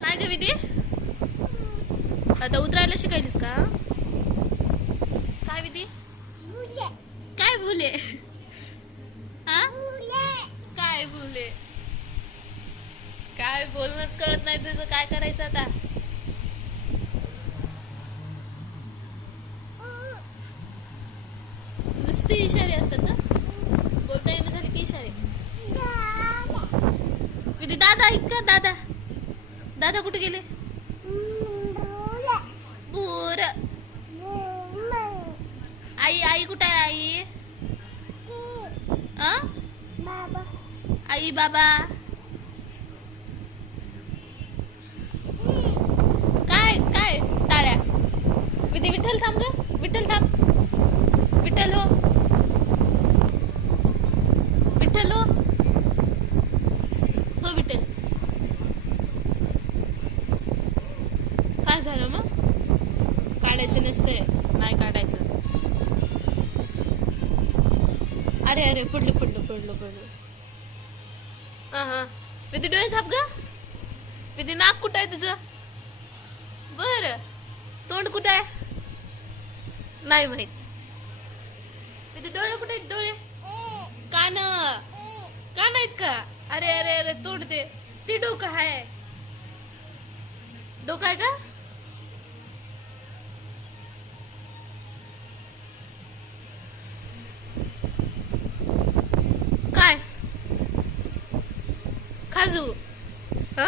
काय ग विधी? आता उतरायला शिकायलीस का? काय विधी? काय भुले? हा काय भुले? काय बोलणंच कळत नाही तुझं. काय करायचं आता? नुसते इशारे असतात ना? बोलता येणं झाले की इशारे? विधी दादा ऐक का दादा. दादा कुठे गेले? बोर. आई आई कुठे आहे आई? आ? आई बाबा. काय काय? टाळ्या विधी विठ्ठल थांब ग. विठ्ठल थांब विठ्ठल हो विठ्ठल हो हो विठ्ठल काय झालं मग काढायचं नसते नाही काढायचं. अरे अरे पडलो पडलो पडलो पडलो. हा हा. विधी डोळे झाप ग. विधी नाक कुठं आहे तुझं? बर. तोंड कुठं आहे? नाही माहीत. विधी डोळे कुठे आहेत डोळे? कान. कान आहेत का? अरे अरे अरे तोंड ते. ती डोकं आहे डोकं आहे का काय खाजू हा?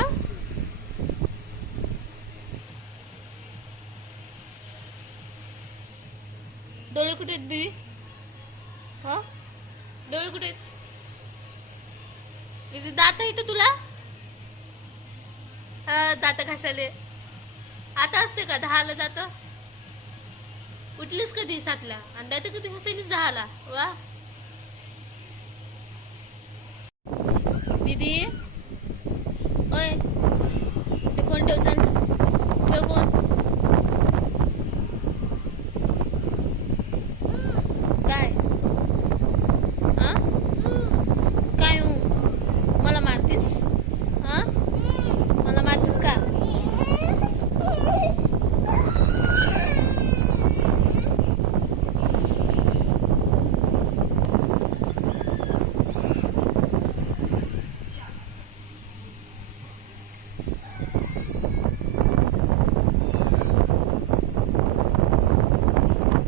डोळे कुठे आहेत बिबी हा? डोळे कुठे आहेत? दात आहे तुला? हा, दात घासायले. आता असते का दहाला दात? उठलीस कधी सातला? आणि दात कधी घासायलीस दहाला? वा. दीदी? ते फोन ठेव चल ठेव फोन काय हा काय हूं मला मारतीस हा मला मारतीस का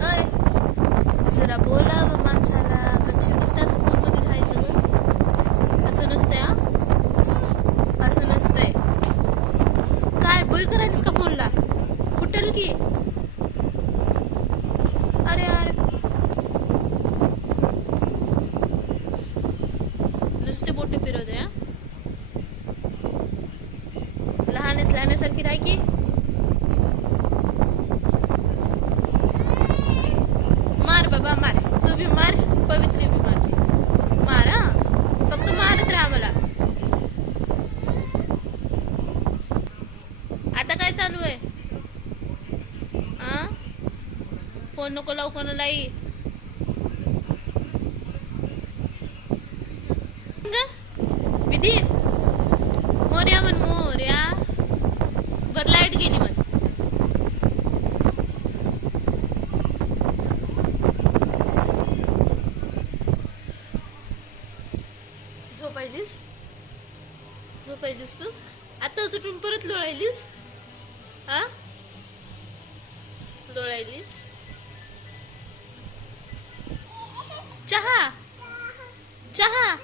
ओय जरा बोलावं माणसाला का चोवीस तास फोनमध्ये राहायचं ग असं नसतंय हा असं नसतंय काय बोई करायलीस का फोनला फुटेल की? अरे अरे नुसते बोटे फिरवते हा? लहानच लहानसारखी राह की? मार बाबा मार. तू भी मार पवित्री बी मार. मार हा? फक्त मारत राहा मला. आता काय चालू आहे हा फोन नको लावू कोणालाही. विधी? मोर्या म्हण मोर्या. बर लाइट गेली म्हण. झोपायलीस? झोपायलीस तू? आता सुटून परत लोळायलीस? हा लोळायलीस? चहा. चहा.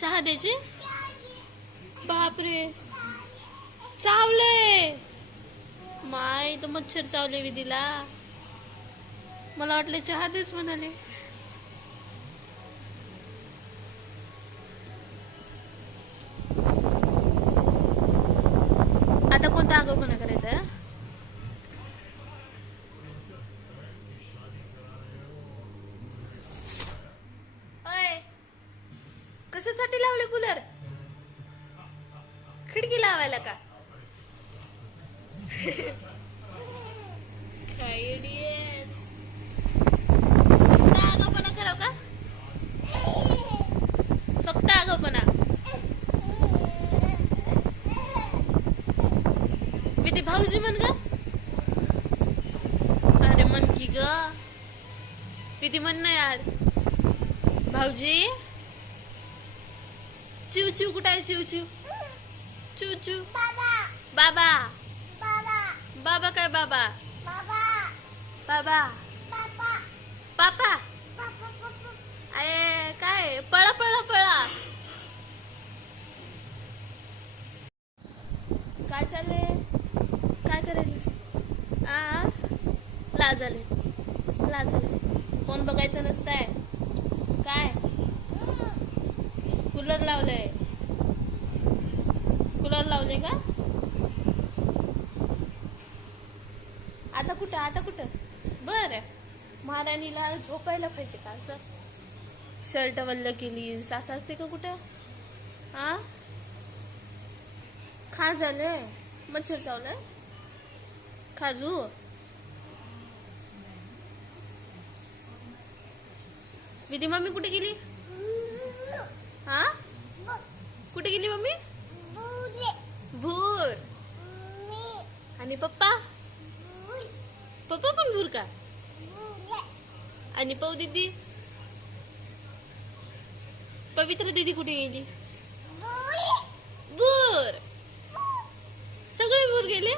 चहा द्यायची बापरे. चावले. माय तो मच्छर चावले विधीला. मला वाटले चहा देच म्हणाले. आता कोणता आगाऊपणा करायचा आहे, हा? ओय कशासाठी लावले कूलर. खिडकी लावायला का? काय इडियस कराव का? फक्त आगाऊपणा विधी भाऊजी म्हण ग. अरे म्हण की ग. विधी म्हण ना यार. भाऊजी? चिव चिव कुठं आहे चिव चिव? चिव चिव. बाबा. बाबा. काय बाबा? बाबा. पापा अरे काय? पळा पळा पळा. काय चाललंय? काय करायलीस? आ? लाज आले. लाज आले. फोन बघायचं नसतंय. काय? कूलर लावलंय. कूलर लावले का? आता कुठं आता कुठं? बर. महाराणीला झोपायला पाहिजे का असं? शर्ट वल्ल केली सास असते का कुठं? हा खा झालं मच्छर चावलं? खाजू? विधी मम्मी कुठे गेली? हा? कुठे गेली मम्मी? भूर. आणि पप्पा? पप्पा पण भूर का? आणि पौ दीदी? पवित्र दीदी कुठे गेली? भूर. सगळे भूर गेले?